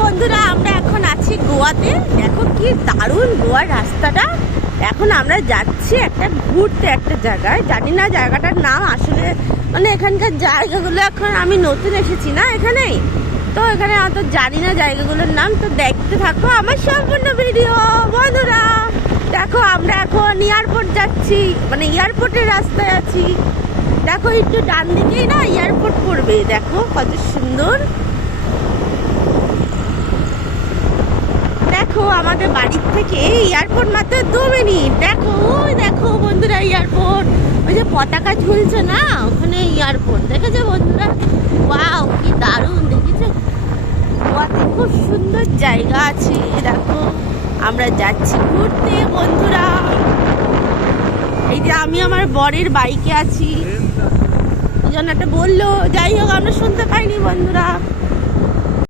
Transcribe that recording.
বন্ধুরা আমরা এখন আছি গোয়াতে। দেখো কি দারুণ গোয়ার রাস্তাটা। এখন আমরা যাচ্ছি একটা ঘুরতে একটা জায়গায়, জানি না জায়গাটার নাম আসলে, মানে এখানকার জায়গাগুলো এখন আমি নতুন এসেছি না এখানে, তো এখানে অত জানি না জায়গাগুলোর নাম। তো দেখতে থাকো আমার সম্পূর্ণ ভিডিও বন্ধুরা। দেখো আমরা এখন এয়ারপোর্ট যাচ্ছি, মানে এয়ারপোর্টের রাস্তায় আছি। দেখো একটু ডান দিকেই না এয়ারপোর্ট পড়বে, দেখো কত সুন্দর। দেখো আমাদের বাড়ির থেকে এয়ারপোর্ট মাত্র 2 মিনিট। দেখো ওই দেখো বন্ধুরা এয়ারপোর্ট, ওই যে পতাকা ঝুলছে না ওখানে এয়ারপোর্ট, দেখেছো বন্ধুরা? ওয়াও কি দারুণ, দেখেছো? গোয়াতে খুব সুন্দর জায়গা আছে। দেখো আমরা যাচ্ছি ঘুরতে বন্ধুরা। এই যে আমি আমার বরের বাইকে আছি, ওই জন্য একটা বললো, যাই হোক আমরা শুনতে পাইনি বন্ধুরা।